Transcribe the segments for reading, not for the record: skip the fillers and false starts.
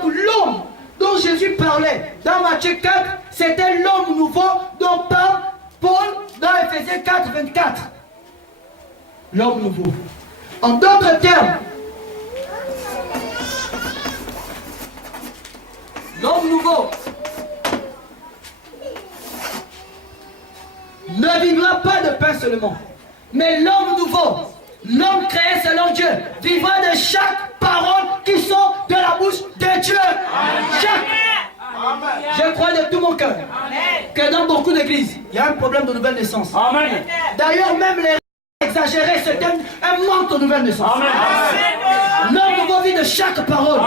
Donc l'homme dont Jésus parlait dans Matthieu 4, c'était l'homme nouveau dont parle Paul dans Ephésiens 4, 24. L'homme nouveau. En d'autres termes, l'homme nouveau ne vivra pas de pain seulement, mais l'homme nouveau, l'homme créé selon Dieu, vivra de chaque parole qui sort de la bouche de Dieu. Chaque. Je crois de tout mon cœur que dans beaucoup d'églises, il y a un problème de nouvelle naissance. D'ailleurs, même les exagérés, c'est un manque de nouvelle naissance. L'homme nouveau vit de chaque parole.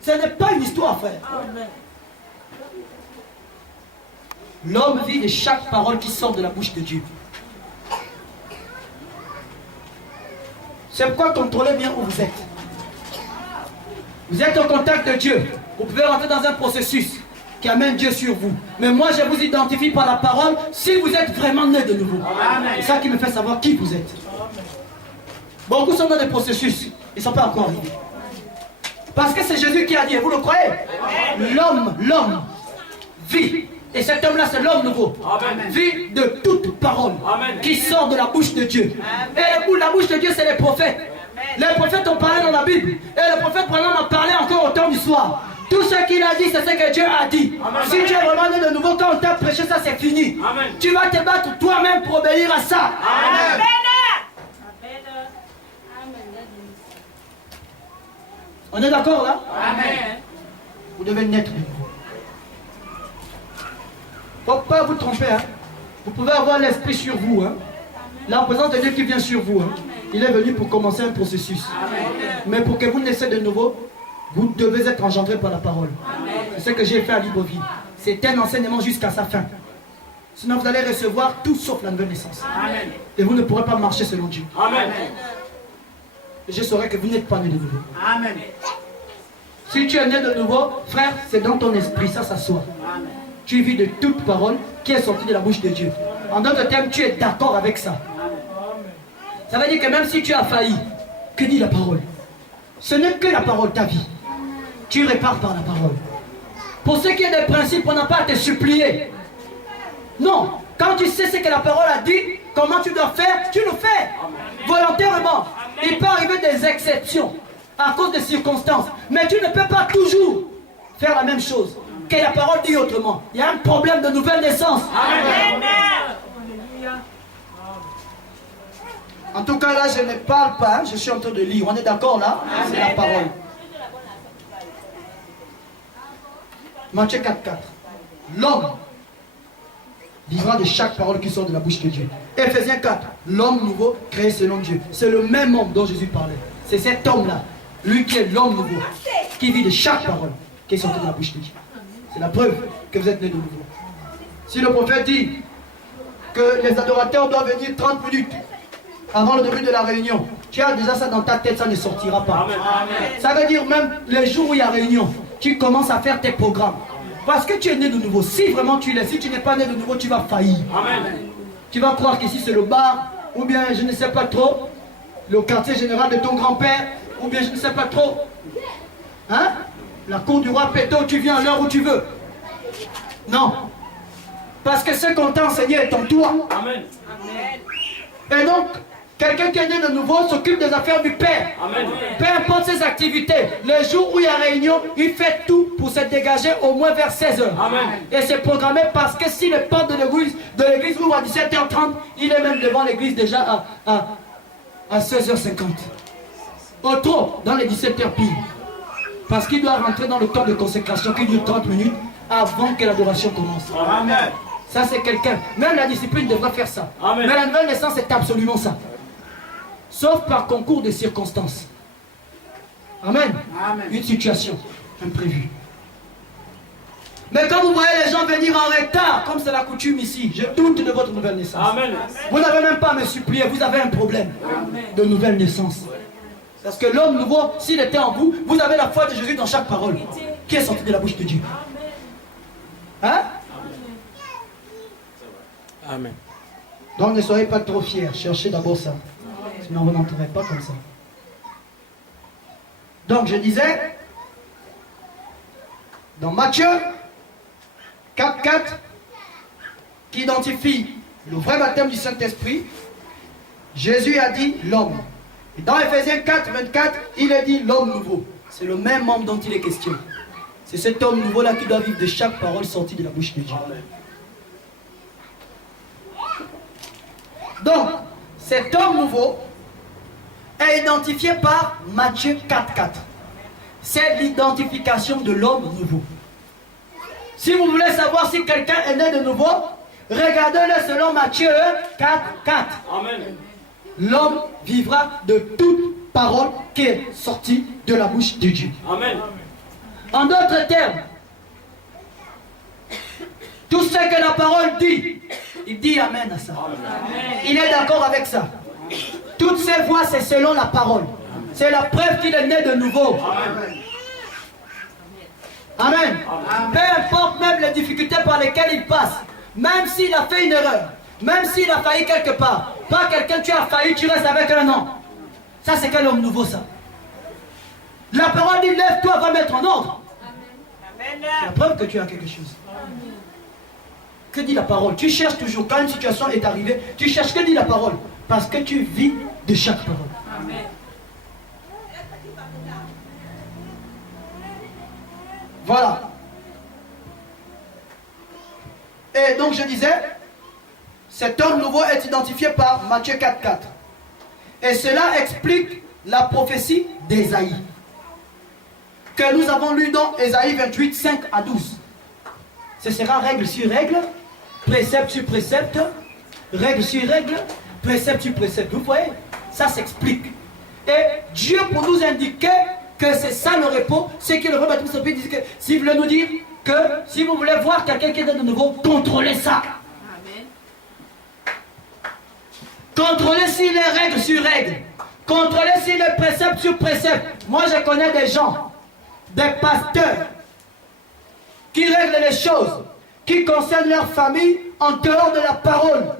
Ce n'est pas une histoire, frère. L'homme vit de chaque parole qui sort de la bouche de Dieu. C'est pourquoi contrôlez bien où vous êtes. Vous êtes au contact de Dieu. Vous pouvez rentrer dans un processus qui amène Dieu sur vous. Mais moi, je vous identifie par la parole si vous êtes vraiment né de nouveau. C'est ça qui me fait savoir qui vous êtes. Beaucoup sont dans des processus. Ils ne sont pas encore arrivés. Parce que c'est Jésus qui a dit, vous le croyez? L'homme vit. Et cet homme-là, c'est l'homme nouveau. Vit de toute parole qui sort de la bouche de Dieu. Et la bouche de Dieu, c'est les prophètes. Les prophètes ont parlé dans la Bible. Et le prophète Branham a parlé encore au temps du soir. Tout ce qu'il a dit, c'est ce que Dieu a dit. Si tu es vraiment né de nouveau, quand on t'a prêché ça, c'est fini. Tu vas te battre toi-même pour obéir à ça. On est d'accord là? Vous devez naître de nouveau. Il ne faut pas vous tromper. Hein. Vous pouvez avoir l'esprit sur vous. Hein. La présence de Dieu qui vient sur vous. Hein. Il est venu pour commencer un processus. Mais pour que vous naissiez de nouveau, vous devez être engendré par la parole. C'est ce que j'ai fait à Libreville. C'est un enseignement jusqu'à sa fin. Sinon vous allez recevoir tout sauf la nouvelle naissance. Et vous ne pourrez pas marcher selon Dieu. Et je saurai que vous n'êtes pas né de nouveau. Si tu es né de nouveau, frère, c'est dans ton esprit, ça s'assoit. Tu vis de toute parole qui est sortie de la bouche de Dieu. En d'autres termes, tu es d'accord avec ça. Ça veut dire que même si tu as failli, que dit la parole? Ce n'est que la parole, ta vie. Tu répares par la parole. Pour ce qui est des principes, on n'a pas à te supplier. Non, quand tu sais ce que la parole a dit, comment tu dois faire, tu le fais. Volontairement. Il peut arriver des exceptions à cause des circonstances. Mais tu ne peux pas toujours faire la même chose que la parole dit autrement. Il y a un problème de nouvelle naissance. Amen. En tout cas là, je ne parle pas, je suis en train de lire. On est d'accord là? C'est la parole. Matthieu 4,4. L'homme vivra de chaque parole qui sort de la bouche de Dieu. Ephésiens 4. L'homme nouveau créé selon Dieu. C'est le même homme dont Jésus parlait. C'est cet homme-là, lui qui est l'homme nouveau, qui vit de chaque parole qui est sortie de la bouche de Dieu. C'est la preuve que vous êtes né de nouveau. Si le prophète dit que les adorateurs doivent venir 30 minutes avant le début de la réunion, tu as déjà ça dans ta tête, ça ne sortira pas. Ça veut dire même les jours où il y a réunion, tu commences à faire tes programmes. Parce que tu es né de nouveau. Si vraiment tu l'es, si tu n'es pas né de nouveau, tu vas faillir. Tu vas croire qu'ici c'est le bar, ou bien je ne sais pas trop, le quartier général de ton grand-père, ou bien je ne sais pas trop. Hein? La cour du roi Péto, tu viens à l'heure où tu veux. Non. Parce que ce qu'on t'a enseigné est en toi. Amen. Et donc, quelqu'un qui est né de nouveau s'occupe des affaires du Père. Amen. Peu importe ses activités. Les jours où il y a réunion, il fait tout pour se dégager au moins vers 16h. Et c'est programmé parce que s'il est porte de l'église ouvre à 17h30, il est même devant l'église déjà à 16h50. Au trop, dans les 17h pile. Parce qu'il doit rentrer dans le temps de consécration qui dure 30 minutes avant que l'adoration commence. Amen. Ça c'est quelqu'un. Même la discipline devrait faire ça. Amen. Mais la nouvelle naissance c'est absolument ça. Sauf par concours de circonstances. Amen. Amen. Une situation imprévue. Mais quand vous voyez les gens venir en retard, comme c'est la coutume ici, je doute de votre nouvelle naissance. Amen. Vous n'avez même pas à me supplier, vous avez un problème de nouvelle naissance. Parce que l'homme nouveau, s'il était en vous, vous avez la foi de Jésus dans chaque parole qui est sortie de la bouche de Dieu. Hein? Amen. Donc ne soyez pas trop fiers, cherchez d'abord ça. Sinon vous n'entrerez pas comme ça. Donc je disais, Dans Matthieu 4.4, qui identifie le vrai baptême du Saint-Esprit, Jésus a dit l'homme. Et dans Ephésiens 4.24, il a dit l'homme nouveau. C'est le même homme dont il est question. C'est cet homme nouveau-là qui doit vivre de chaque parole sortie de la bouche de Dieu. Donc, cet homme nouveau est identifié par Matthieu 4.4. C'est l'identification de l'homme nouveau. Si vous voulez savoir si quelqu'un est né de nouveau, regardez-le selon Matthieu 4.4. Amen. L'homme vivra de toute parole qui est sortie de la bouche de Dieu. Amen. En d'autres termes, tout ce que la parole dit, il dit Amen à ça. Amen. Il est d'accord avec ça. Toutes ces voix, c'est selon la parole. C'est la preuve qu'il est né de nouveau. Amen. Amen. Amen. Peu importe même les difficultés par lesquelles il passe, même s'il a fait une erreur, même s'il a failli quelque part, pas quelqu'un tu as failli, tu restes avec un nom. Ça c'est quel homme nouveau ça? La parole dit lève-toi, va mettre en ordre. C'est la preuve que tu as quelque chose. Que dit la parole? Tu cherches toujours, quand une situation est arrivée, tu cherches, que dit la parole? Parce que tu vis de chaque parole. Amen. Voilà. Et donc je disais, cet homme nouveau est identifié par Matthieu 4.4. Et cela explique la prophétie d'Ésaïe, que nous avons lu dans Ésaïe 28, 5 à 12. Ce sera règle sur règle, précepte sur précepte, règle sur règle, précepte sur précepte. Vous voyez, ça s'explique. Et Dieu, pour nous indiquer que c'est ça le repos, c'est que le roi Baptiste dit que s'il voulait nous dire que si vous voulez voir quelqu'un qui est de nouveau, contrôlez ça. Amen. Contrôlez s'il est règle sur règle. Contrôlez s'il est précepte sur précepte. Moi, je connais des gens, des pasteurs, qui règlent les choses qui concernent leur famille en dehors de la parole.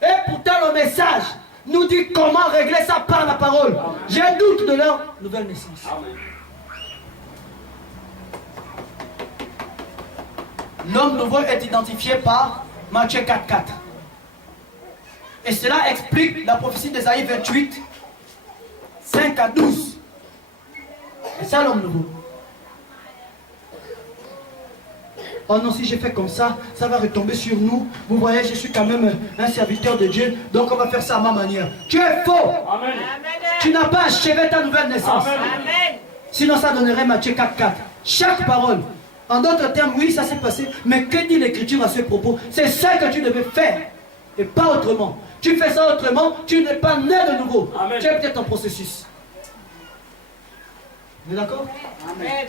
Et pourtant, le message nous dit comment régler ça par la parole. J'ai un doute de leur nouvelle naissance. L'homme nouveau est identifié par Matthieu 4.4. Et cela explique la prophétie d'Ésaïe 28, 5 à 12. C'est ça l'homme nouveau. Oh non, si j'ai fait comme ça, ça va retomber sur nous. Vous voyez, je suis quand même un serviteur de Dieu, donc on va faire ça à ma manière. Tu es faux. Amen. Tu n'as pas achevé ta nouvelle naissance. Amen. Sinon, ça donnerait Matthieu 4.4. Chaque parole. En d'autres termes, oui, ça s'est passé, mais que dit l'Écriture à ce propos? C'est ça que tu devais faire, et pas autrement. Tu fais ça autrement, tu n'es pas né de nouveau. Amen. Tu es peut-être en processus. Vous êtes d'accord? Amen.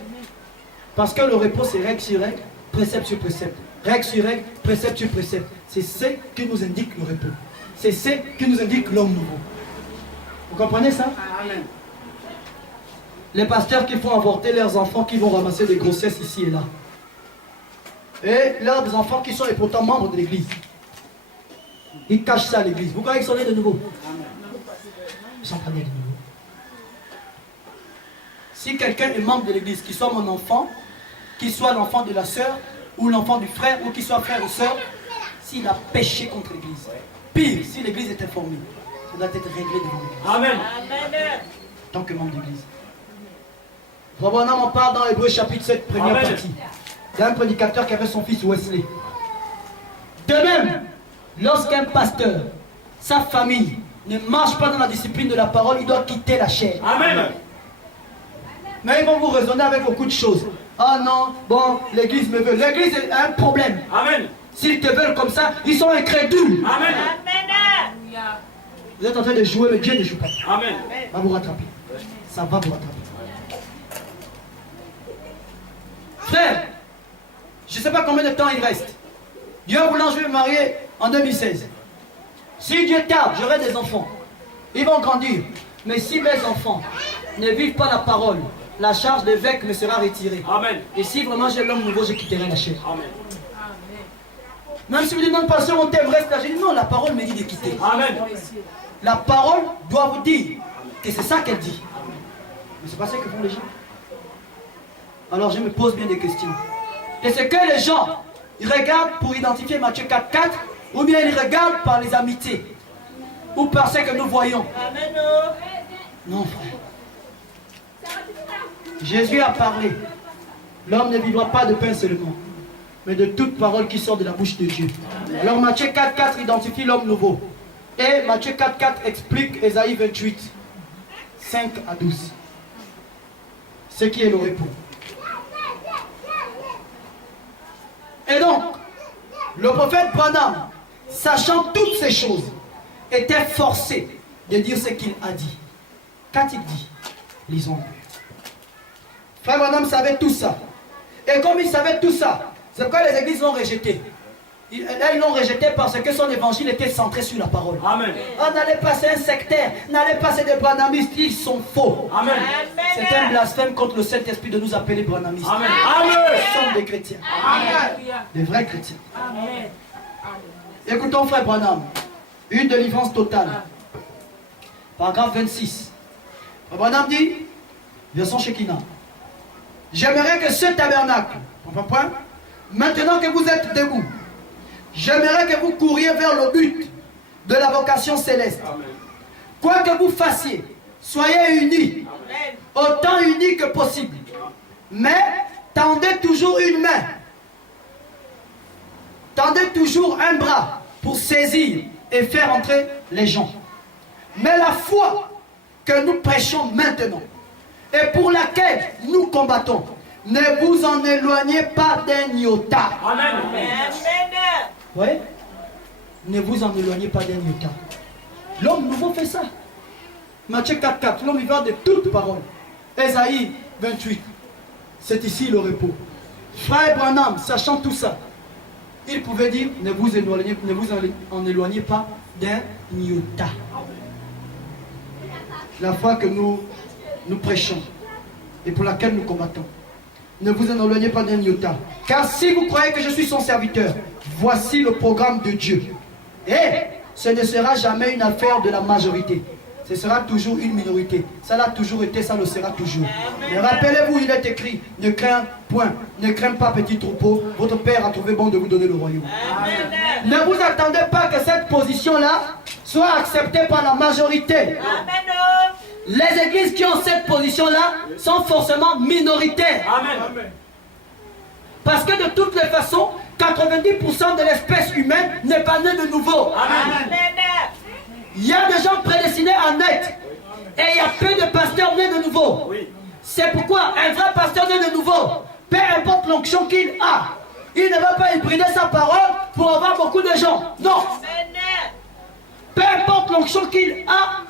Parce que le repos, c'est règle sur règle, précepte sur précepte. Règle sur règle, précepte sur précepte. C'est ce qui nous indique le repos. C'est ce qui nous indique l'homme nouveau. Vous comprenez ça? Amen. Les pasteurs qui font avorter leurs enfants, qui vont ramasser des grossesses ici et là. Et leurs enfants qui sont et pourtant membres de l'église. Ils cachent ça à l'église. Vous croyez qu'ils sont nés de nouveau? Ils sont pas nés de nouveau. Si quelqu'un est membre de l'église, qu'il soit mon enfant, qu'il soit l'enfant de la sœur, ou l'enfant du frère, ou qu'il soit frère ou sœur, s'il a péché contre l'église, pire, si l'église est informée, ça doit être réglé devant l'église. Amen. Tant que membre d'église. Probablement, on parle dans Hébreux chapitre 7, première partie, d'un prédicateur qui avait son fils Wesley. De même, lorsqu'un pasteur, sa famille, ne marche pas dans la discipline de la parole, il doit quitter la chair. Amen. Mais ils vont vous raisonner avec beaucoup de choses. Ah non, bon, l'église me veut. L'église a un problème. Amen. S'ils te veulent comme ça, ils sont incrédules. Amen. Vous êtes en train de jouer, mais Dieu ne joue pas. Amen. Va vous rattraper. Ça va vous rattraper. Frère, je ne sais pas combien de temps il reste. Dieu voulant, je vais me marier en 2016. Si Dieu tarde, j'aurai des enfants. Ils vont grandir. Mais si mes enfants ne vivent pas la parole, la charge d'évêque me sera retirée. Amen. Et si vraiment j'ai l'homme nouveau, je quitterai la chair. Amen. Même si vous dites non, pasteur, on t'aime, reste là. Je dis non, la parole me dit de quitter. Amen. La parole doit vous dire que c'est ça qu'elle dit. Mais c'est pas ça que font les gens. Alors je me pose bien des questions. Et c'est que les gens, ils regardent pour identifier Matthieu 4.4, ou bien ils regardent par les amitiés, ou par ce que nous voyons. Non, frère. Jésus a parlé. L'homme ne vivra pas de pain seulement, mais de toute parole qui sort de la bouche de Dieu. Alors Matthieu 4.4 identifie l'homme nouveau. Et Matthieu 4.4 explique Ésaïe 28, 5 à 12. Ce qui est le repos. Et donc, le prophète Branham, sachant toutes ces choses, était forcé de dire ce qu'il a dit. Qu'a-t-il dit? Lisons. Frère Branham savait tout ça. Et comme il savait tout ça, c'est pourquoi les églises l'ont rejeté. Là, ils l'ont rejeté parce que son évangile était centré sur la parole. Amen. Oh, n'allez pas, c'est un sectaire. N'allez pas, c'est des branhamistes. Ils sont faux. Amen. C'est un blasphème contre le Saint-Esprit de nous appeler branhamistes. Amen. Nous sommes des chrétiens. Amen. Des vrais chrétiens. Amen. Écoutons, frère Branham. Une délivrance totale. Paragraphe 26. Frère Branham dit, version Shekinah. J'aimerais que ce tabernacle, point, maintenant que vous êtes debout, j'aimerais que vous couriez vers le but de la vocation céleste. Amen. Quoi que vous fassiez, soyez unis, autant unis que possible. Mais tendez toujours une main, tendez toujours un bras pour saisir et faire entrer les gens. Mais la foi que nous prêchons maintenant et pour laquelle nous combattons, ne vous en éloignez pas d'un iota. Amen. Oui? Ne vous en éloignez pas d'un iota. L'homme nouveau fait ça. Matthieu 4.4, l'homme vivant de toute parole. Ésaïe 28, c'est ici le repos. Frère Branham, sachant tout ça, il pouvait dire, ne vous en éloignez pas d'un iota. La foi que nous prêchons et pour laquelle nous combattons. Ne vous en éloignez pas d'un iota. Car si vous croyez que je suis son serviteur, voici le programme de Dieu. Et ce ne sera jamais une affaire de la majorité. Ce sera toujours une minorité. Ça l'a toujours été, ça le sera toujours. Mais rappelez-vous, il est écrit, ne crains point, ne crains pas petit troupeau, votre Père a trouvé bon de vous donner le royaume. Amen. Ne vous attendez pas que cette position-là soit acceptée par la majorité. Amen. Les églises qui ont cette position-là sont forcément minoritaires. Amen. Parce que de toutes les façons, 90% de l'espèce humaine n'est pas née de nouveau. Amen. Il y a des gens prédestinés à naître. Et il y a peu de pasteurs nés de nouveau. Oui. C'est pourquoi un vrai pasteur né de nouveau, peu importe l'onction qu'il a, il ne va pas hybrider sa parole pour avoir beaucoup de gens. Non. Peu importe l'onction qu'il a,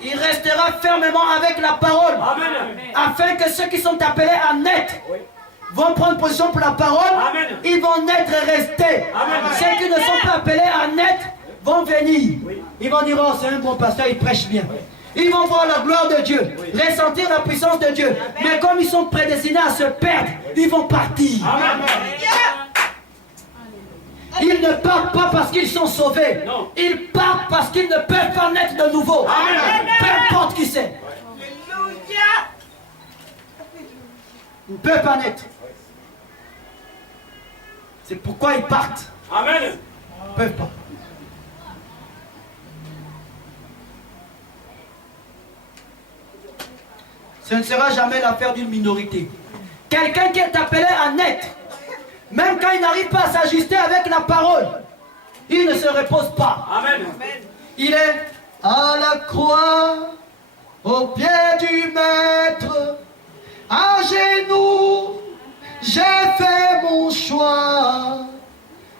il restera fermement avec la parole. Amen. Afin que ceux qui sont appelés à naître vont prendre position pour la parole. Amen. Ils vont naître et rester. Amen. Ceux qui ne sont pas appelés à naître vont venir. Ils vont dire, oh, c'est un bon pasteur, il prêche bien. Ils vont voir la gloire de Dieu, ressentir la puissance de Dieu. Mais comme ils sont prédestinés à se perdre, ils vont partir. Amen. Ils ne partent pas parce qu'ils sont sauvés. Non. Ils partent parce qu'ils ne peuvent pas naître de nouveau. Amen. Peu importe qui c'est. Ils ne peuvent pas naître. C'est pourquoi ils partent. Amen. Ils ne peuvent pas. Ce ne sera jamais l'affaire d'une minorité. Quelqu'un qui est appelé à naître, même quand il n'arrive pas à s'ajuster avec la parole, il ne se repose pas. Amen. Il est à la croix, au pied du maître, à genoux, j'ai fait mon choix.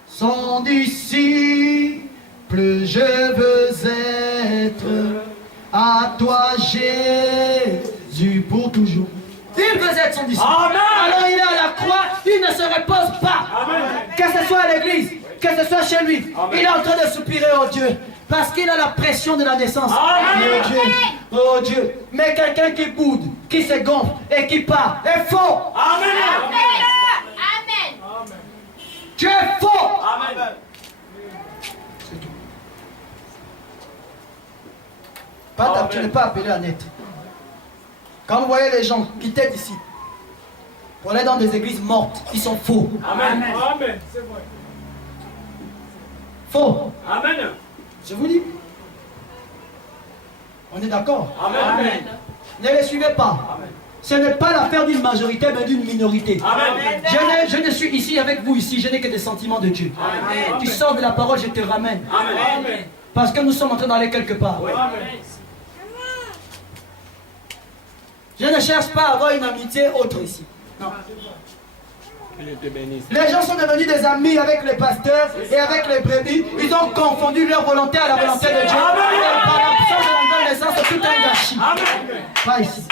Son disciple, je veux être, à toi Jésus pour toujours. Il veut être son disciple. Amen. Alors il est à la croix, il ne se repose pas. Amen. Que ce soit à l'église, que ce soit chez lui, Amen. il est en train de soupirer au Dieu. Parce qu'il a la pression de la naissance. Amen. Oh Dieu, oh Dieu. Mais quelqu'un qui boude, qui se gonfle et qui part est faux. Amen. Tu es faux. Amen. C'est tout. Pas, tu n'es pas appelé à naître. Quand vous voyez les gens quitter d'ici, Pour aller dans des églises mortes qui sont faux. Amen. Amen. C'est vrai. Faux. Amen. Je vous dis. On est d'accord? Amen. Ne les suivez pas. Amen. Ce n'est pas l'affaire d'une majorité, mais d'une minorité. Amen. Je ne suis ici avec vous ici, je n'ai que des sentiments de Dieu. Amen. Tu sors de la parole, je te ramène. Amen. Parce que nous sommes en train d'aller quelque part. Amen. Je ne cherche pas à avoir une amitié autre ici. Non. Les gens sont devenus des amis avec les pasteurs et avec les brebis. Ils ont confondu leur volonté à la volonté de Dieu. Et par l'absence de la nouvelle naissance, c'est tout un gâchis. Pas ici.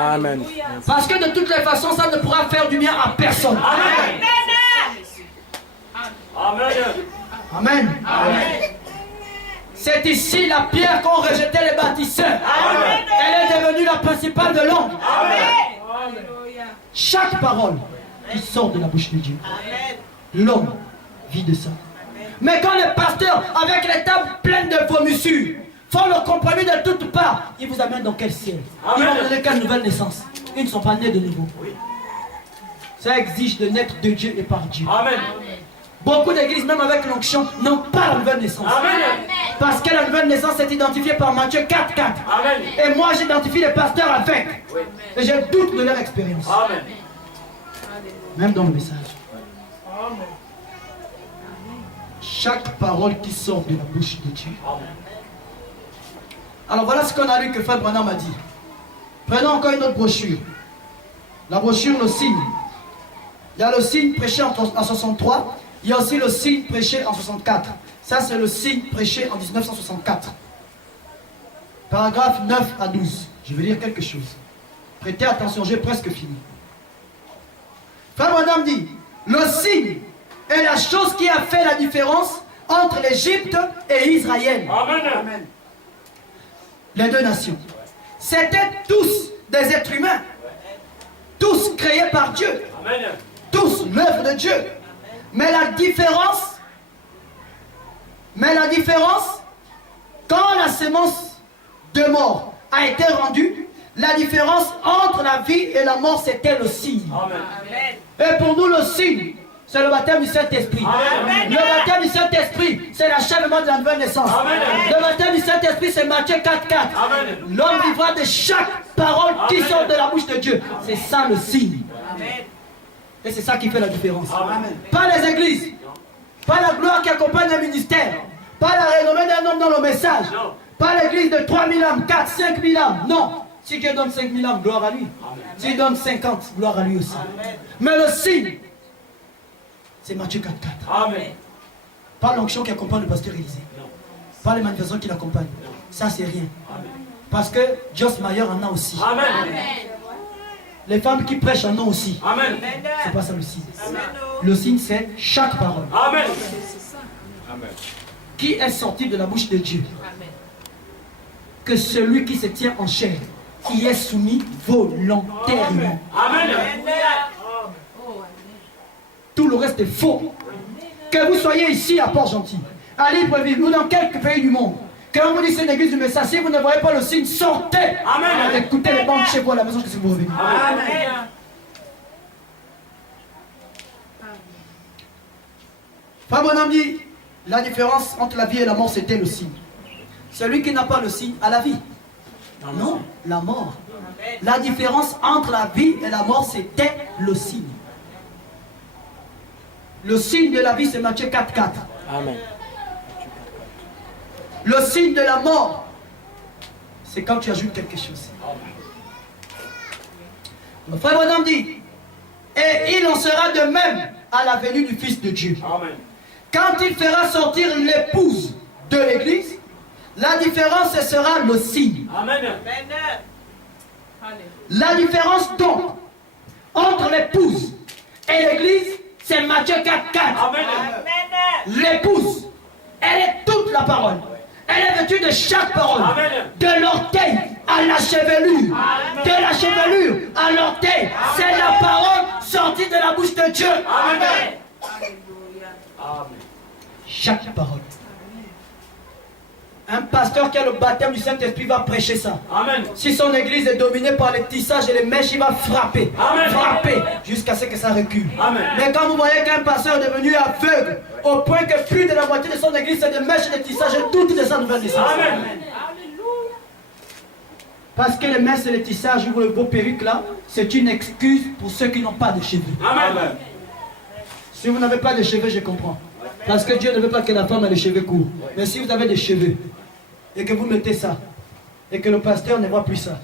Amen. Parce que de toutes les façons, ça ne pourra faire du bien à personne. Amen. Amen. C'est ici la pierre qu'ont rejeté les bâtisseurs. Elle est devenue la principale de l'homme. Chaque parole qui sort de la bouche de Dieu, l'homme vit de ça. Mais quand les pasteurs, avec les tables pleines de vomissures, font le compromis de toutes parts, ils vous amènent dans quel ciel? Ils vont donner quelle nouvelle naissance? Ils ne sont pas nés de nouveau. Ça exige de naître de Dieu et par Dieu. Amen. Beaucoup d'églises, même avec l'onction, n'ont pas la nouvelle naissance. Amen. Parce que la nouvelle naissance est identifiée par Matthieu 4.4. Amen. Et moi, j'identifie les pasteurs avec. Oui. Et je doute de leur expérience. Amen. Même dans le message. Amen. Chaque parole qui sort de la bouche de Dieu. Amen. Alors voilà ce qu'on a lu que Frère Branham a dit. Prenons encore une autre brochure. La brochure, le signe. Il y a le signe prêché en 63. Il y a aussi le signe prêché en 64. Ça, c'est le signe prêché en 1964. Paragraphe 9 à 12. Je vais lire quelque chose. Prêtez attention, j'ai presque fini. Frère Branham dit, le signe est la chose qui a fait la différence entre l'Égypte et Israël. Amen. Les deux nations. C'étaient tous des êtres humains. Tous créés par Dieu. Amen. Tous l'œuvre de Dieu. Mais la différence, quand la sémence de mort a été rendue, la différence entre la vie et la mort, c'était le signe. Amen. Et pour nous, le signe, c'est le baptême du Saint-Esprit. Le baptême du Saint-Esprit, c'est l'achèvement de la nouvelle naissance. Amen. Le baptême du Saint-Esprit, c'est Matthieu 4.4. Amen. L'homme vivra de chaque parole qui sort de la bouche de Dieu. C'est ça le signe. Et c'est ça qui fait la différence. Amen. Pas les églises, pas la gloire qui accompagne le ministère, pas la renommée d'un homme dans le message, Non. pas l'église de 3000 âmes, 4, 5000 âmes. Non. Si Dieu donne 5000 âmes, gloire à lui. S'il donne 50, gloire à lui aussi. Mais le signe, c'est Matthieu 4.4. Amen. Pas l'onction qui accompagne le pasteur Élisée. Non. Pas les manifestations qui l'accompagnent. Ça, c'est rien. Amen. Parce que Joss Mayer en a aussi. Amen. Les femmes qui prêchent en ont aussi. Amen. C'est pas ça le signe. Le signe, c'est chaque parole Amen. qui est sortie de la bouche de Dieu. Que celui qui se tient en chair, qui est soumis volontairement. Amen. Tout le reste est faux. Que vous soyez ici à Port-Gentil, à Libreville ou dans quelques pays du monde, quand on vous dit c'est une église du message, si vous ne voyez pas le signe, sortez. Amen. Écoutez les bandes chez vous à la maison, que c'est vous revenez. Amen. Frère Branham dit, la différence entre la vie et la mort, c'était le signe. Celui qui n'a pas le signe a la vie. Non, la mort. La différence entre la vie et la mort, c'était le signe. Le signe de la vie, c'est Matthieu 4.4. Amen. Le signe de la mort, c'est quand tu ajoutes quelque chose. Le frère Branham dit, et il en sera de même à la venue du Fils de Dieu. Amen. Quand il fera sortir l'épouse de l'église, la différence, ce sera le signe. Amen. La différence donc entre l'épouse et l'église, c'est Matthieu 4.4. Amen. L'épouse, elle est toute la parole. Elle est vêtue de chaque parole. Amen. De l'orteil à la chevelure. De la chevelure à l'orteil. C'est la parole sortie de la bouche de Dieu. Amen. Amen. Chaque parole. Un pasteur qui a le baptême du Saint-Esprit va prêcher ça. Amen. Si son église est dominée par les tissages et les mèches, il va frapper. Amen. Frapper jusqu'à ce que ça recule. Amen. Mais quand vous voyez qu'un pasteur est devenu aveugle, au point que plus de la moitié de son église c'est des mèches et des tissages et toutes de sa nouvelle naissance. Amen. Parce que les mèches et les tissages ou vos perruques là, c'est une excuse pour ceux qui n'ont pas de cheveux. Amen. Si vous n'avez pas de cheveux, je comprends. Parce que Dieu ne veut pas que la femme ait les cheveux courts. Mais si vous avez des cheveux et que vous mettez ça, et que le pasteur ne voit plus ça,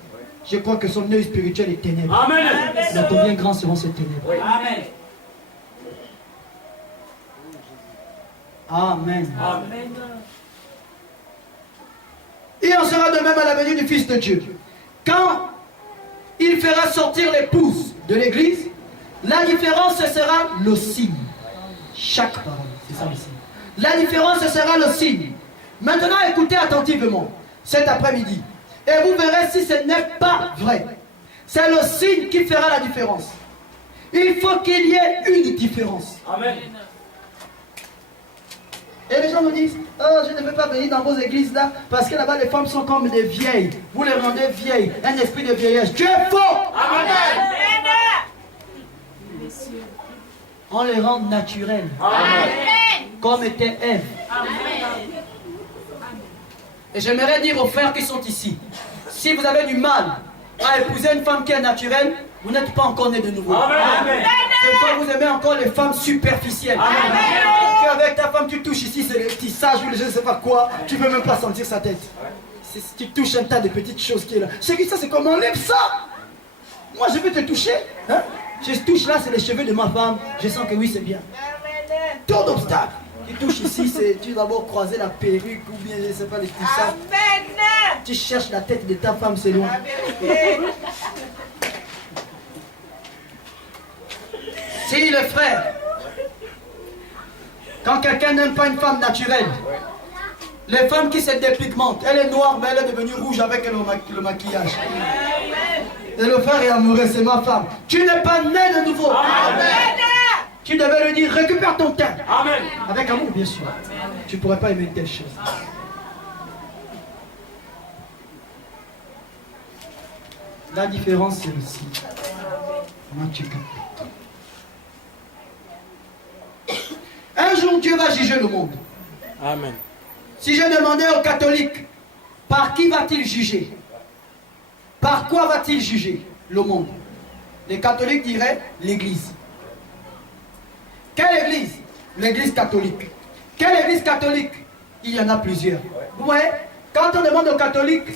je crois que son œil spirituel est ténèbre. Amen. Donc combien grands seront ces ténèbres? Amen. Amen. Amen. Et on sera de même à la venue du Fils de Dieu. Quand il fera sortir l'épouse de l'église, la différence ce sera le signe. Chaque parole, c'est ça le signe. La différence ce sera le signe. Maintenant écoutez attentivement cet après-midi. Et vous verrez si ce n'est pas vrai. C'est le signe qui fera la différence. Il faut qu'il y ait une différence. Amen. Et les gens nous disent, oh, je ne veux pas venir dans vos églises là, parce que là-bas les femmes sont comme des vieilles. Vous les rendez vieilles, un esprit de vieillesse. Dieu est faux. Amen. On les rend naturelles, Amen. comme était Ève. Et j'aimerais dire aux frères qui sont ici, si vous avez du mal à épouser une femme qui est naturelle, vous n'êtes pas encore né de nouveau. Amen. C'est pourquoi vous aimez encore les femmes superficielles. Que avec ta femme tu touches ici, c'est les petits sages ou je ne sais pas quoi, tu ne peux même pas sentir sa tête. Tu touches un tas de petites choses qui est là. C'est que ça, c'est comme on enlève ça. Moi je veux te toucher. Hein? Je touche là, c'est les cheveux de ma femme. Je sens que oui, c'est bien. Tant d'obstacles. Tu touches ici, c'est tu dois d'abord croiser la perruque ou bien je ne sais pas les petits sages. Tu cherches la tête de ta femme, c'est loin. Si le frère, quand quelqu'un n'aime pas une femme naturelle, les femmes qui se dépigmentent, elle est noire mais elle est devenue rouge avec le maquillage. Et le frère est amoureux, c'est ma femme. Tu n'es pas né de nouveau. Amen. Tu devais lui dire, récupère ton teint. Amen. Avec amour, bien sûr. Tu ne pourrais pas aimer une telle chose. La différence, c'est le signe. Un jour, Dieu va juger le monde. Amen. Si je demandais aux catholiques, par qui va-t-il juger? Par quoi va-t-il juger le monde? Les catholiques diraient l'Église. Quelle Église? L'Église catholique. Quelle Église catholique? Il y en a plusieurs. Vous voyez, quand on demande aux catholiques,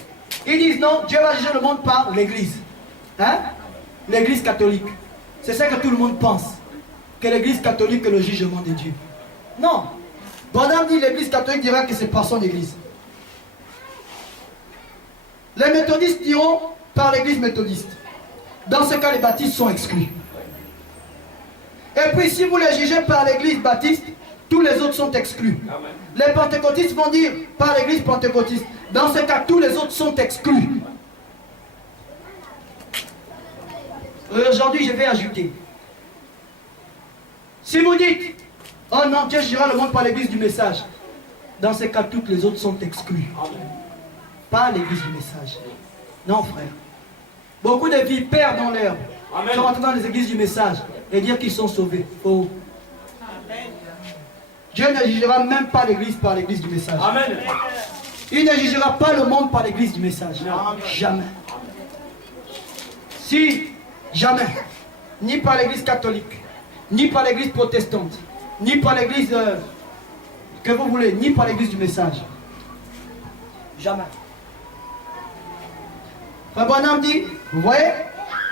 ils disent non, Dieu va juger le monde par l'Église. Hein? L'Église catholique. C'est ça que tout le monde pense. Que l'Église catholique est le jugement de Dieu. Non. Bonhomme dit l'Église catholique dira que c'est par son Église. Les méthodistes diront par l'Église méthodiste. Dans ce cas, les baptistes sont exclus. Et puis si vous les jugez par l'Église baptiste, tous les autres sont exclus. Amen. Les pentecôtistes vont dire par l'Église pentecôtiste. Dans ce cas, tous les autres sont exclus. Aujourd'hui, je vais ajouter. Si vous dites, oh non, Dieu jugera le monde par l'Église du message. Dans ce cas, toutes les autres sont exclus. Pas l'Église du message. Non, frère. Beaucoup de vies perdent dans l'herbe. Sont rentrés dans les églises du message et dire qu'ils sont sauvés. Oh. Dieu ne jugera même pas l'Église par l'Église du message. Amen. Il ne jugera pas le monde par l'Église du message. Jamais. Si, jamais, ni par l'Église catholique, ni par l'Église protestante, ni par l'Église que vous voulez, ni par l'Église du message. Jamais. Frère Branham dit, vous voyez,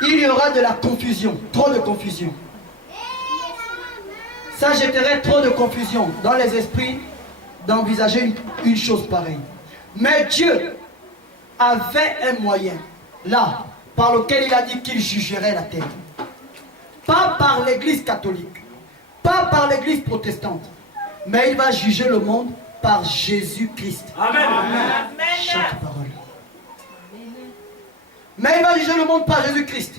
il y aura de la confusion, trop de confusion. Ça jetterait trop de confusion dans les esprits d'envisager une chose pareille. Mais Dieu avait un moyen, là, par lequel il a dit qu'il jugerait la terre. Pas par l'Église catholique, pas par l'Église protestante, mais il va juger le monde par Jésus-Christ. Amen. Chaque parole. Mais il va juger le monde par Jésus-Christ.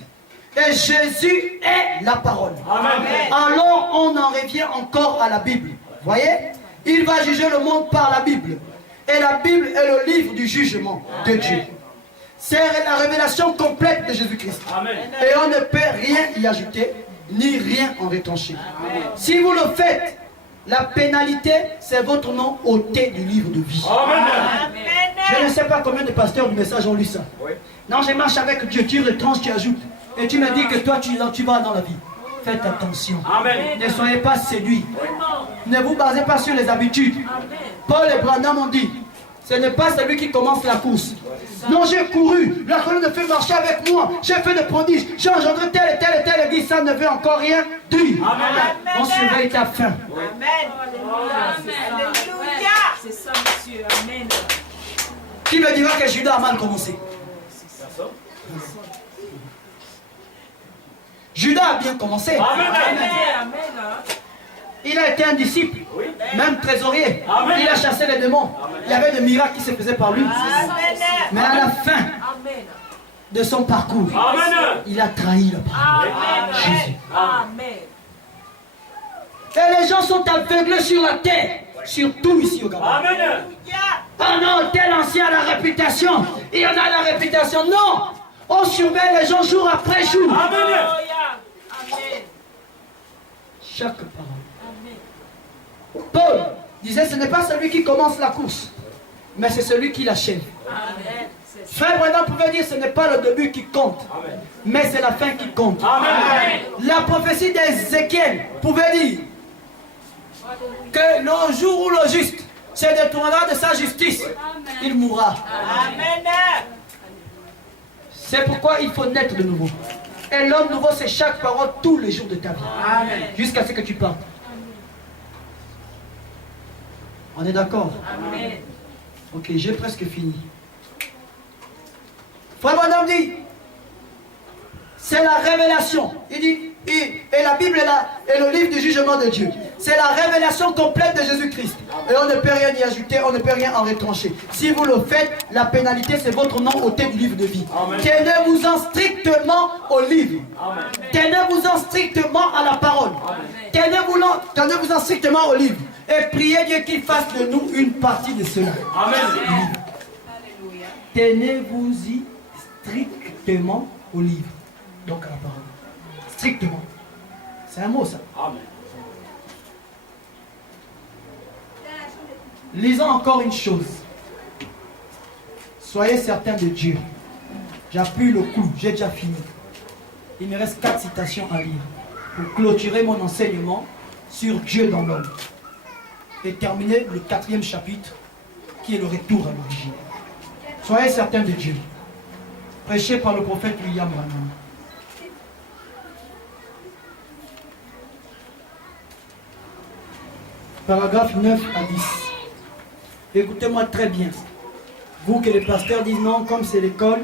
Et Jésus est la parole. Amen. Alors on en revient encore à la Bible. Voyez? Il va juger le monde par la Bible. Et la Bible est le livre du jugement de Dieu. C'est la révélation complète de Jésus-Christ. Et on ne peut rien y ajouter, ni rien en retrancher. Si vous le faites, la pénalité, c'est votre nom ôté du livre de vie. Amen. Je ne sais pas combien de pasteurs du message ont lu ça. Non, je marche avec Dieu, tu retranches, tu ajoutes. Et tu me dis que toi, tu vas dans la vie. Faites attention. Amen. Ne soyez pas séduits. Ne vous basez pas sur les habitudes. Paul et Branham ont dit, ce n'est pas celui qui commence la course. Non, j'ai couru, la colonne de feu marchait avec moi, j'ai fait des prodiges, j'ai engendré telle et telle église, ça ne veut encore rien dire. Amen. On surveille ta fin. Amen. Alléluia. C'est ça, monsieur. Amen. Qui me dira que Judas a mal commencé? Judas a bien commencé. Amen. Amen. Il a été un disciple, même trésorier. Amen. Il a chassé les démons. Il y avait des miracles qui se faisaient par lui. Amen. Mais à la fin Amen. de son parcours, Amen. il a trahi le parole. Jésus. Amen. Et les gens sont aveuglés sur la terre, surtout ici au Gabon. Amen. Ah non, tel ancien a la réputation, il en a la réputation. Non, on surveille les gens jour après jour. Amen. Amen. Chaque parole. Paul disait, ce n'est pas celui qui commence la course, mais c'est celui qui l'achève. Amen. Frère Brennan pouvait dire, ce n'est pas le début qui compte, mais c'est la fin qui compte. Amen. La prophétie d'Ézéchiel pouvait dire que le jour où le juste se détournera de sa justice, il mourra. Amen. C'est pourquoi il faut naître de nouveau. Et l'homme nouveau, c'est chaque parole tous les jours de ta vie. Jusqu'à ce que tu partes. On est d'accord? Amen. Ok, j'ai presque fini. Frère Branham dit, c'est la révélation. Il dit, et la Bible est le livre du jugement de Dieu. C'est la révélation complète de Jésus-Christ. Et on ne peut rien y ajouter, on ne peut rien en retrancher. Si vous le faites, la pénalité, c'est votre nom ôté du livre de vie. Tenez-vous-en strictement au livre. Tenez-vous-en strictement à la parole. Tenez-vous-en strictement au livre. Et priez Dieu qu'il fasse de nous une partie de cela. Amen. Tenez-vous-y strictement au livre. Donc à la parole. Strictement. C'est un mot ça. Amen. Lisons encore une chose. Soyez certains de Dieu. J'appuie le coup, j'ai déjà fini. Il me reste 4 citations à lire pour clôturer mon enseignement sur Dieu dans l'homme. Et terminer le 4e chapitre qui est le retour à l'origine. Soyez certains de Dieu. Prêché par le prophète William Branham. Paragraphe 9 à 10. Écoutez-moi très bien. Vous que les pasteurs disent non, comme c'est l'école,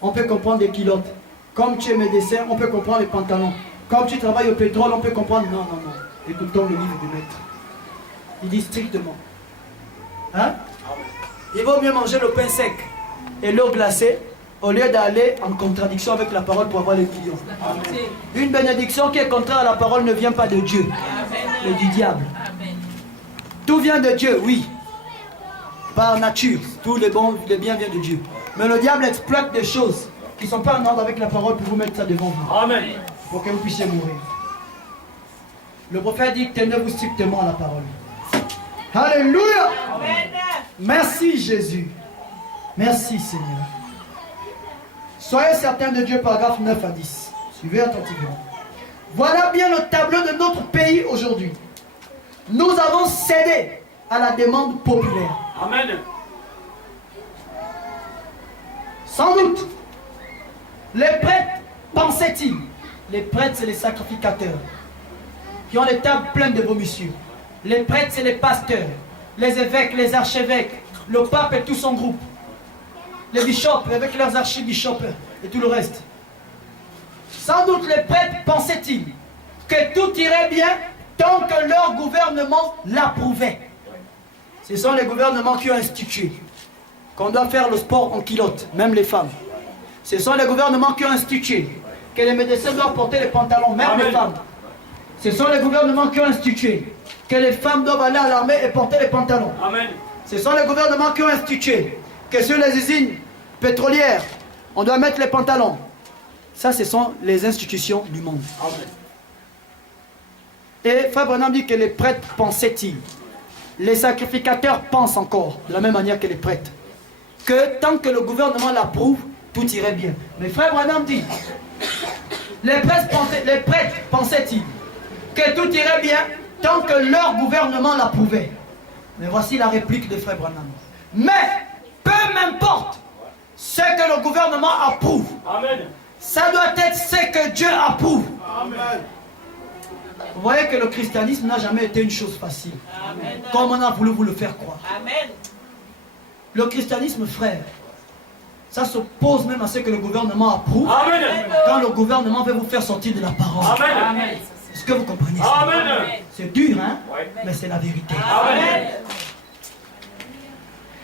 on peut comprendre les culottes. Comme tu es médecin, on peut comprendre les pantalons. Comme tu travailles au pétrole, on peut comprendre. Non, non, non. Écoutons le livre du maître. Il dit strictement. Hein? Il vaut mieux manger le pain sec et l'eau glacée au lieu d'aller en contradiction avec la parole pour avoir les clients. Une bénédiction qui est contraire à la parole ne vient pas de Dieu, mais du diable. Tout vient de Dieu, oui. Par nature, tout le bien vient de Dieu. Mais le diable exploite des choses qui ne sont pas en ordre avec la parole pour vous mettre ça devant vous. Amen. Pour que vous puissiez mourir. Le prophète dit, tenez-vous strictement à la parole. Alléluia. Merci Jésus. Merci Seigneur. Soyez certains de Dieu, paragraphe 9 à 10. Suivez attentivement. Voilà bien le tableau de notre pays aujourd'hui. Nous avons cédé à la demande populaire. Amen. Sans doute, les prêtres, pensaient-ils, les prêtres c'est les sacrificateurs, qui ont les tables pleines de vomissures. Les prêtres c'est les pasteurs, les évêques, les archevêques, le pape et tout son groupe. Les bishops avec leurs archibishops et tout le reste. Sans doute les prêtres pensaient-ils que tout irait bien tant que leur gouvernement l'approuvait. Ce sont les gouvernements qui ont institué qu'on doit faire le sport en culotte, même les femmes. Ce sont les gouvernements qui ont institué que les médecins doivent porter les pantalons, même les femmes. Ce sont les gouvernements qui ont institué que les femmes doivent aller à l'armée et porter les pantalons. Amen. Ce sont les gouvernements qui ont institué que sur les usines pétrolières, on doit mettre les pantalons. Ça, ce sont les institutions du monde. Amen. Et Frère Branham dit que les prêtres pensaient-ils. Les sacrificateurs pensent encore, de la même manière que les prêtres, que tant que le gouvernement l'approuve, tout irait bien. Mais Frère Branham dit, les prêtres pensaient-ils que tout irait bien tant que leur gouvernement l'approuvait. Mais voici la réplique de Frère Branham. Mais, peu m'importe ce que le gouvernement approuve. Amen. Ça doit être ce que Dieu approuve. Amen. Vous voyez que le christianisme n'a jamais été une chose facile. Amen. Comme on a voulu vous le faire croire. Amen. Le christianisme, frère, ça s'oppose même à ce que le gouvernement approuve. Amen. Quand le gouvernement veut vous faire sortir de la parole. Amen. Est-ce que vous comprenez ça? Amen. C'est dur, hein? Ouais. Mais c'est la vérité. Amen.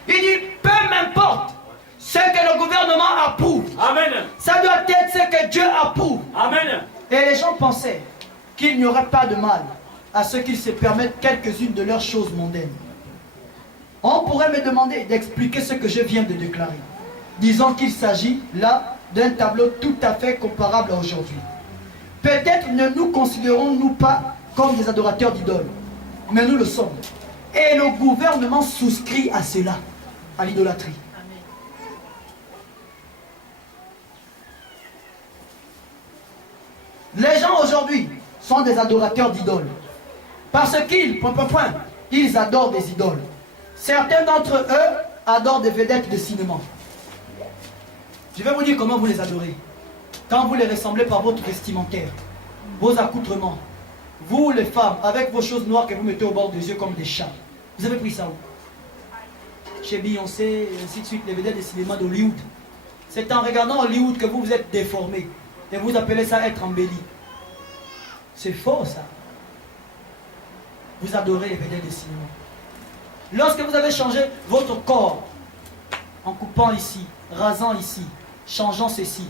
Il dit, peu m'importe ce que le gouvernement approuve. Amen. Ça doit être ce que Dieu approuve. Amen. Et les gens pensaient qu'il n'y aurait pas de mal à ce qu'ils se permettent quelques-unes de leurs choses mondaines. On pourrait me demander d'expliquer ce que je viens de déclarer. Disons qu'il s'agit là d'un tableau tout à fait comparable à aujourd'hui. Peut-être ne nous considérons-nous pas comme des adorateurs d'idoles, mais nous le sommes. Et le gouvernement souscrit à cela, à l'idolâtrie. Les gens aujourd'hui sont des adorateurs d'idoles. Parce qu'ils, ils adorent des idoles. Certains d'entre eux adorent des vedettes de cinéma. Je vais vous dire comment vous les adorez. Quand vous les ressemblez par votre vestimentaire, vos accoutrements, vous les femmes, avec vos choses noires que vous mettez au bord des yeux comme des chats. Vous avez pris ça où? Chez Beyoncé, et ainsi de suite, les vedettes de cinéma d'Hollywood. C'est en regardant Hollywood que vous vous êtes déformé. Et vous appelez ça être embelli. C'est faux ça. Vous adorez les vedettes de cinéma. Lorsque vous avez changé votre corps, en coupant ici, rasant ici, changeant ceci,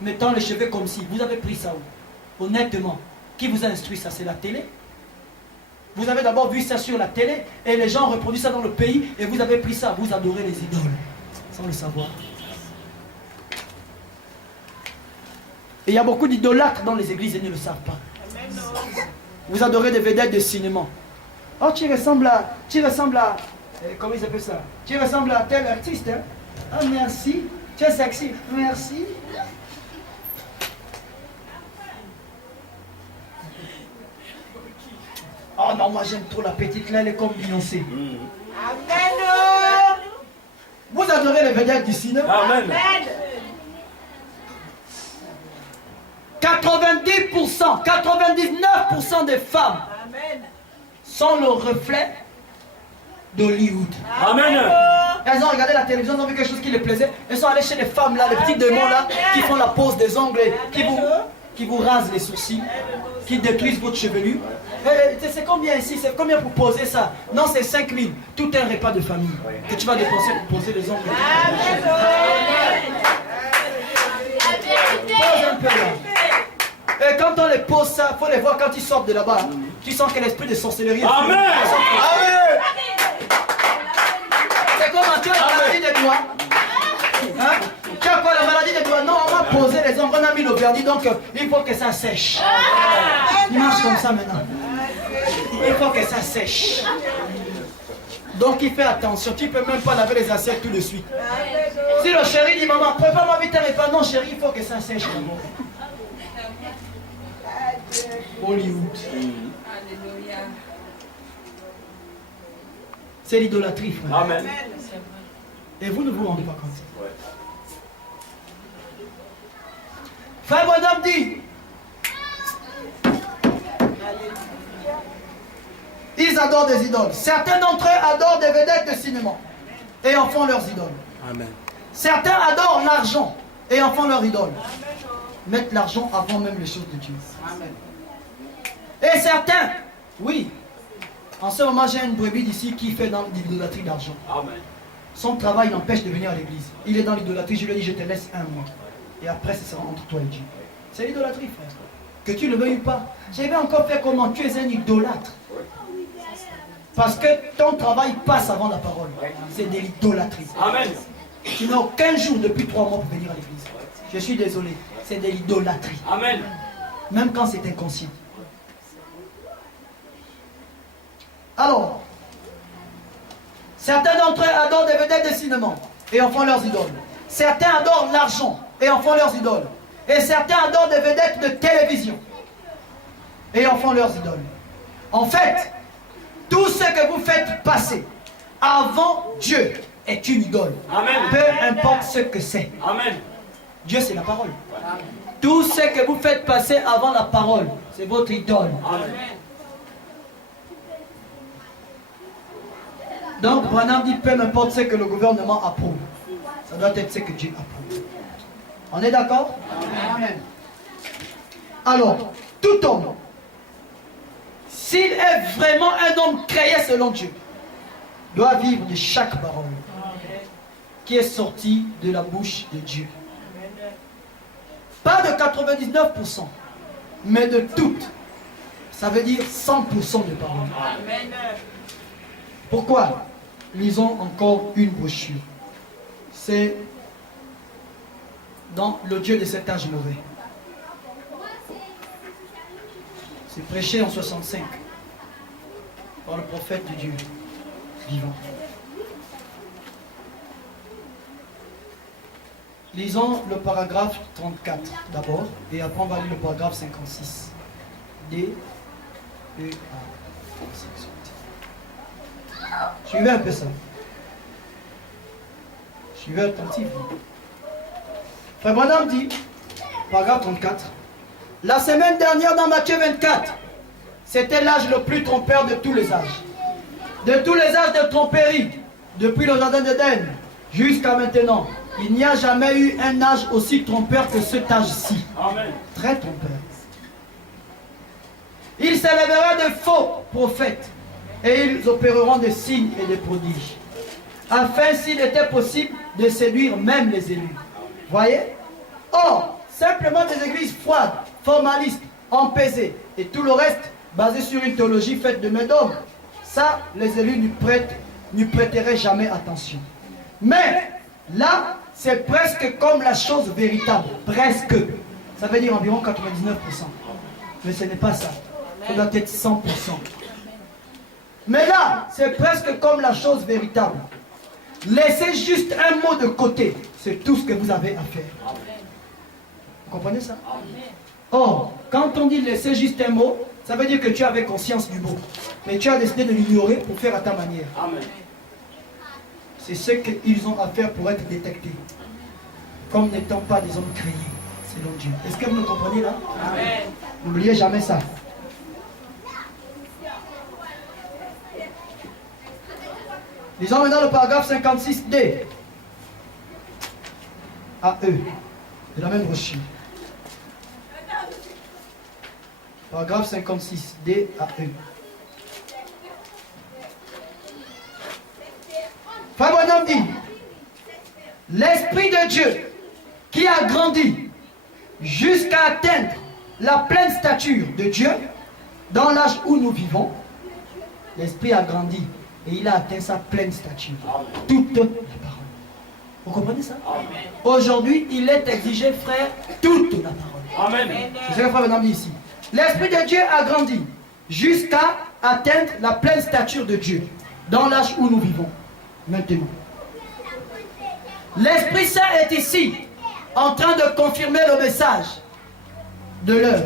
mettant les cheveux comme ci, vous avez pris ça où? Honnêtement, qui vous a instruit ça? C'est la télé? Vous avez d'abord vu ça sur la télé et les gens ont reproduit ça dans le pays et vous avez pris ça, vous adorez les idoles, sans le savoir. Et il y a beaucoup d'idolâtres dans les églises et ils ne le savent pas. Vous adorez des vedettes de cinéma. Oh, tu ressembles à, comment ils appellent ça? Tu ressembles à tel artiste, hein? Ah, merci. Tu es sexy. Merci. Oh non, moi j'aime trop la petite là, elle est comme Beyoncé. Amen. Vous adorez les vedettes du cinéma? Amen. Amen. 90%, 99% des femmes Amen. sont le reflet d'Hollywood. Amen. Elles ont regardé la télévision, elles ont vu quelque chose qui les plaisait. Elles sont allées chez les femmes là, les petits démons là, qui font la pose des ongles, qui vous rasent les sourcils, qui détruisent votre chevelure. C'est combien ici? C'est combien pour poser ça? Non, c'est 5 000. Tout un repas de famille que tu vas dépenser pour poser les ongles. Pose un peu là. Et quand on les pose ça, il faut les voir quand ils sortent de là-bas. Tu sens que l'esprit de sorcellerie est Amen. Amen. C'est comme tu as la maladie des doigts. Hein? Tu as quoi la maladie des doigts? Non, on va poser les ongles, on a mis le vernis, donc il faut que ça sèche. Il marche comme ça maintenant. Il faut que ça sèche. Donc il fait attention, tu ne peux même pas laver les assiettes tout de suite. Si le chéri dit maman, prépare-moi vite un repas, non chéri, il faut que ça sèche d'abord. Hollywood. C'est l'idolâtrie, frère. Amen. Et vous ne vous rendez pas compte. Frère Branham dit, ils adorent des idoles. Certains d'entre eux adorent des vedettes de cinéma et en font leurs idoles. Amen. Certains adorent l'argent et en font leur idole. Mettre l'argent avant même les choses de Dieu. Amen. Et certains, oui, en ce moment j'ai une brebis d'ici qui fait dans l'idolâtrie d'argent. Amen. Son travail l'empêche de venir à l'église. Il est dans l'idolâtrie, je lui ai dit je te laisse un mois. Et après ce sera entre toi et Dieu. C'est l'idolâtrie, frère. Que tu le veuilles ou pas. Je vais encore faire comment? Tu es un idolâtre. Parce que ton travail passe avant la parole. C'est de l'idolâtrie. Amen. Tu n'as aucun jour depuis 3 mois pour venir à l'église. Je suis désolé. C'est de l'idolâtrie. Amen. Même quand c'est inconscient. Alors, certains d'entre eux adorent des vedettes de cinéma et en font leurs idoles. Certains adorent l'argent et en font leurs idoles. Et certains adorent des vedettes de télévision et en font leurs idoles. En fait, tout ce que vous faites passer avant Dieu est une idole. Amen. Peu importe ce que c'est. Amen. Dieu, c'est la parole. Tout ce que vous faites passer avant la parole, c'est votre idole. Amen. Donc, Branham dit, peu importe ce que le gouvernement approuve, ça doit être ce que Dieu approuve. On est d'accord? Amen. Alors, tout homme, s'il est vraiment un homme créé selon Dieu, doit vivre de chaque parole qui est sortie de la bouche de Dieu. Pas de 99%, mais de toutes. Ça veut dire 100% de paroles. Amen. Pourquoi? Lisons encore une brochure. C'est dans le Dieu de cet âge mauvais. C'est prêché en 65 par le prophète de Dieu vivant. Lisons le paragraphe 34 d'abord et après on va lire le paragraphe 56. D, E, A. Suivez un peu ça. Suivez attentivement. Frère Branham dit, paragraphe 34, la semaine dernière dans Matthieu 24, c'était l'âge le plus trompeur de tous les âges. De tous les âges de tromperie, depuis le jardin d'Éden jusqu'à maintenant, il n'y a jamais eu un âge aussi trompeur que cet âge-ci. Amen. Très trompeur. Il s'élèvera de faux prophètes et ils opéreront des signes et des prodiges, afin s'il était possible de séduire même les élus. Voyez? Or, simplement des églises froides, formalistes, empesées et tout le reste basé sur une théologie faite de main d'homme. Ça, les élus n'y prêteraient jamais attention. Mais là, c'est presque comme la chose véritable. Presque. Ça veut dire environ 99%. Mais ce n'est pas ça. Ça doit être 100%. Mais là, c'est presque comme la chose véritable. Laissez juste un mot de côté. C'est tout ce que vous avez à faire. Vous comprenez ça? Or, quand on dit laisser juste un mot, ça veut dire que tu avais conscience du mot. Mais tu as décidé de l'ignorer pour faire à ta manière. Amen. C'est ce qu'ils ont à faire pour être détectés. Comme n'étant pas des hommes créés, selon Dieu. Est-ce que vous me comprenez là? Amen. N'oubliez jamais ça. Lisons maintenant le paragraphe 56D. À eux. De la même brochure. Paragraphe 56D à eux. Frère Branham dit, l'Esprit de Dieu qui a grandi jusqu'à atteindre la pleine stature de Dieu dans l'âge où nous vivons, l'Esprit a grandi et il a atteint sa pleine stature. Toute la parole. Vous comprenez ça? Aujourd'hui, il est exigé, frère, toute la parole. Amen. C'est ce que Frère Branham dit ici. L'Esprit de Dieu a grandi jusqu'à atteindre la pleine stature de Dieu dans l'âge où nous vivons. Maintenant. L'Esprit Saint est ici, en train de confirmer le message de l'heure.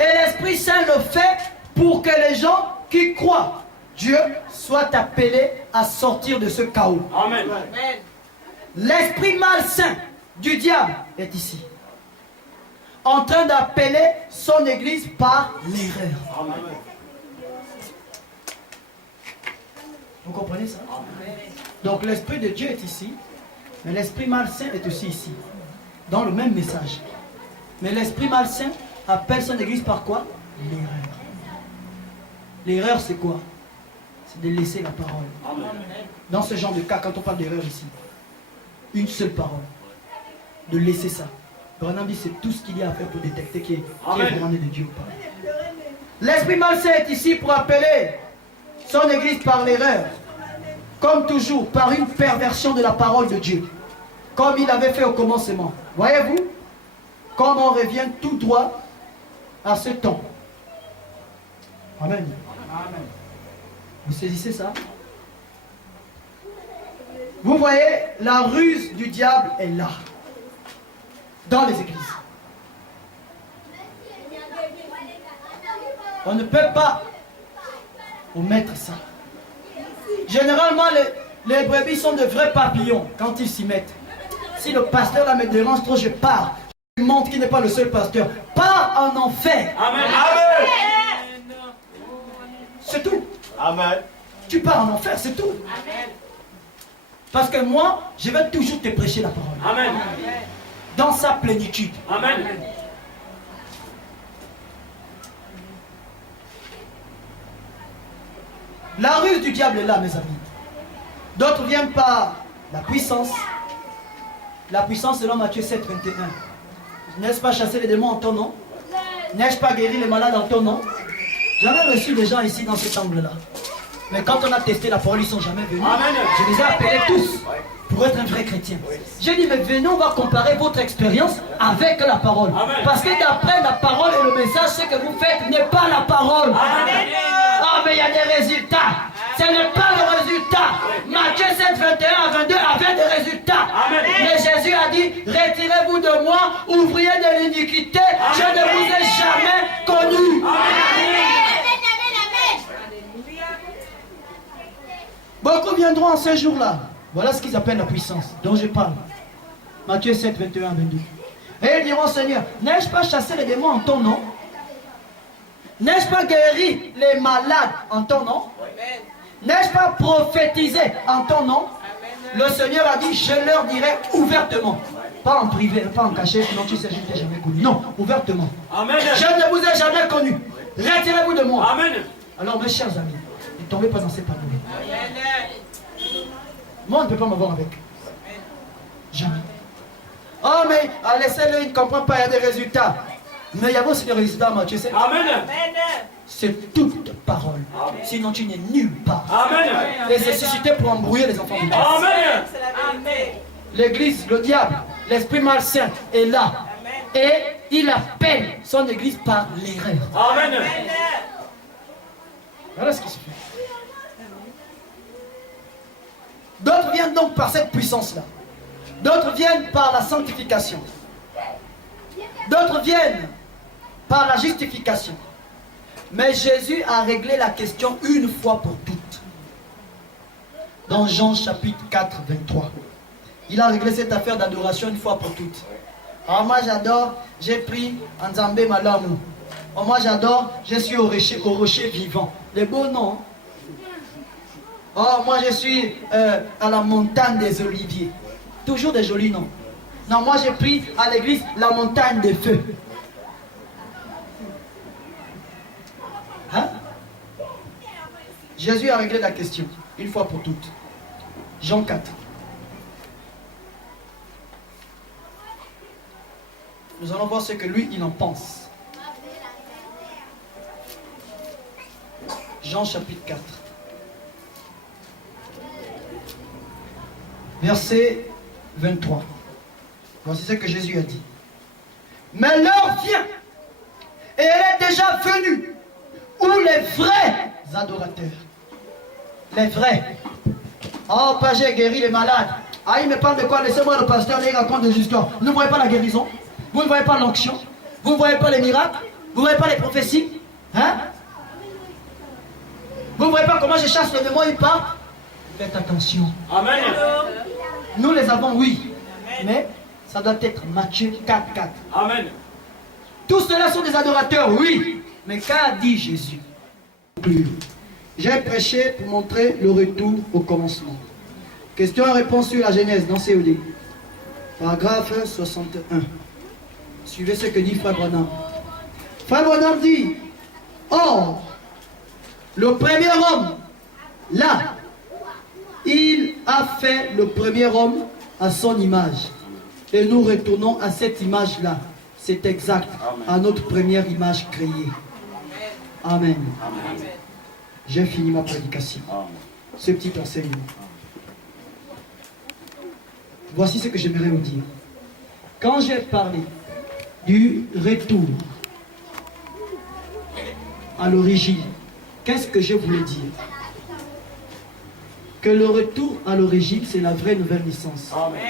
Et l'Esprit Saint le fait pour que les gens qui croient Dieu soient appelés à sortir de ce chaos. Amen. Amen. L'esprit malsain du diable est ici, en train d'appeler son église par l'erreur. Amen. Vous comprenez ça? Donc l'Esprit de Dieu est ici, mais l'Esprit malsain est aussi ici, dans le même message. Mais l'Esprit malsain appelle son église par quoi? L'erreur. L'erreur c'est quoi? C'est de laisser la parole. Amen. Dans ce genre de cas, quand on parle d'erreur ici, une seule parole, de laisser ça. Branham dit c'est tout ce qu'il y a à faire pour détecter qui est vraiment né de Dieu ou pas. L'Esprit malsain est ici pour appeler son église par l'erreur, comme toujours, par une perversion de la parole de Dieu, comme il avait fait au commencement. Voyez-vous, comme on revient tout droit à ce temps. Amen. Amen. Vous saisissez ça? Vous voyez, la ruse du diable est là, dans les églises. On ne peut pas omettre ça. Généralement, les brebis sont de vrais papillons quand ils s'y mettent. Si le pasteur là me dérange trop, je pars. Je lui montre qu'il n'est pas le seul pasteur. Pars en enfer. Amen. Amen. C'est tout. Amen. Tu pars en enfer, c'est tout. Parce que moi, je vais toujours te prêcher la parole. Amen. Dans sa plénitude. Amen. La ruse du diable est là, mes amis. D'autres viennent par la puissance. La puissance selon Matthieu 7, 21. N'est-ce pas chasser les démons en ton nom? N'ai-je pas guéri les malades en ton nom? J'avais reçu des gens ici dans cet angle-là. Mais quand on a testé la parole, ils ne sont jamais venus. Amen. Je les ai appelés tous pour être un vrai chrétien. J'ai dit, mais venez, on va comparer votre expérience avec la parole. Amen. Parce que d'après la parole et le message, ce que vous faites n'est pas la parole. Amen. Ah, mais il y a des résultats. Ce n'est pas le résultat. Matthieu 7, 21 à 22 avait des résultats. Amen. Mais Jésus a dit, retirez-vous de moi, ouvriers de l'iniquité. Je ne vous ai jamais connu. Beaucoup viendront en ces jours-là. Voilà ce qu'ils appellent la puissance dont je parle. Matthieu 7, 21 à 22. Et ils diront, Seigneur, n'ai-je pas chassé les démons en ton nom? N'ai-je pas guéri les malades en ton nom? N'ai-je pas prophétisé en ton nom? Le Seigneur a dit, je leur dirai ouvertement. Pas en privé, pas en cachet, sinon tu sais, je ne t'ai jamais connu. Non, ouvertement. Amen. Je ne vous ai jamais connu. Retirez-vous de moi. Amen. Alors, mes chers amis, ne tombez pas dans ces paroles. Moi, on ne peut pas m'avoir avec. Jamais. Oh, mais laissez-le, il ne comprend pas, il y a des résultats. Mais il y a aussi des résultats, Matthieu. Amen. C'est toute parole. Sinon, tu n'es nulle part. Amen. Et c'est suscité pour embrouiller les enfants de Dieu. Amen. L'église, le diable, l'esprit malsain est là. Et il appelle son église par l'erreur. Amen. Voilà ce qui se fait. D'autres viennent donc par cette puissance-là. D'autres viennent par la sanctification. D'autres viennent par la justification. Mais Jésus a réglé la question une fois pour toutes. Dans Jean chapitre 4, 23. Il a réglé cette affaire d'adoration une fois pour toutes. Alors moi j'adore, j'ai pris Nzambe Malamu. Oh, moi j'adore, je suis au rocher vivant. Les beaux noms. Oh, moi je suis à la montagne des Oliviers. Toujours des jolis noms. Non, moi j'ai pris à l'église la montagne des feux. Hein? Jésus a réglé la question, une fois pour toutes. Jean 4. Nous allons voir ce que lui, il en pense. Jean chapitre 4. Verset 23. Voici ce que Jésus a dit. Mais l'heure vient, et elle est déjà venue, où les vrais adorateurs, les vrais. Oh, pas j'ai guéri les malades. Ah, il me parle de quoi? Laissez-moi le pasteur, il raconte des histoires. Vous ne voyez pas la guérison? Vous ne voyez pas l'onction? Vous ne voyez pas les miracles? Vous ne voyez pas les prophéties? Hein? Vous ne voyez pas comment je chasse les démons, ils partent? Faites attention. Amen. Nous les avons, oui. Mais ça doit être Matthieu 4, 4. Amen. Tous ceux-là sont des adorateurs, oui. Mais qu'a dit Jésus? J'ai prêché pour montrer le retour au commencement. Question et réponse sur la Genèse dans COD. Paragraphe 61. Suivez ce que dit Frère Branham. Frère Branham dit, or, le premier homme, là, il a fait le premier homme à son image. Et nous retournons à cette image-là. C'est exact. À notre première image créée. Amen. j'ai fini ma prédication. Ce petit enseignement. Voici ce que j'aimerais vous dire. Quand j'ai parlé du retour à l'origine, qu'est-ce que je voulais dire? Que le retour à l'origine, c'est la vraie nouvelle naissance. Amen.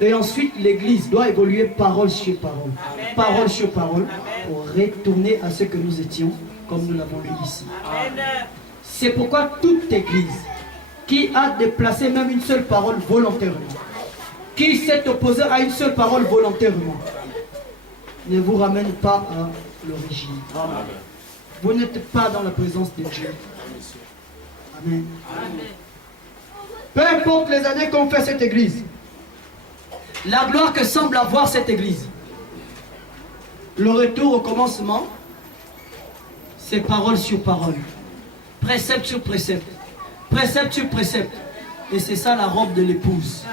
Et ensuite, l'Église doit évoluer parole sur parole. Amen. Parole sur parole, Amen. pour retourner à ce que nous étions, comme nous l'avons lu ici. Amen. C'est pourquoi toute Église qui a déplacé même une seule parole volontairement, qui s'est opposée à une seule parole volontairement, ne vous ramène pas à l'origine. Vous n'êtes pas dans la présence de Dieu. Amen. Peu importe les années qu'ont fait cette Église, la gloire que semble avoir cette Église, le retour au commencement, c'est parole sur parole, précepte sur précepte, précepte sur précepte. Et c'est ça la robe de l'épouse.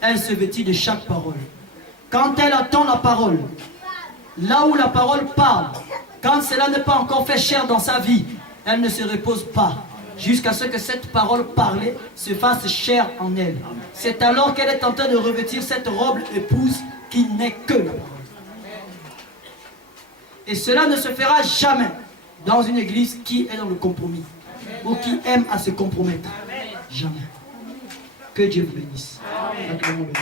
Elle se vêtit de chaque parole. Quand elle attend la parole, là où la parole parle, quand cela n'est pas encore fait chair dans sa vie, elle ne se repose pas jusqu'à ce que cette parole parlée se fasse chair en elle. C'est alors qu'elle est en train de revêtir cette robe épouse qui n'est que la parole. Et cela ne se fera jamais dans une église qui est dans le compromis ou qui aime à se compromettre. Jamais. Que Dieu vous bénisse. Acclamons-le.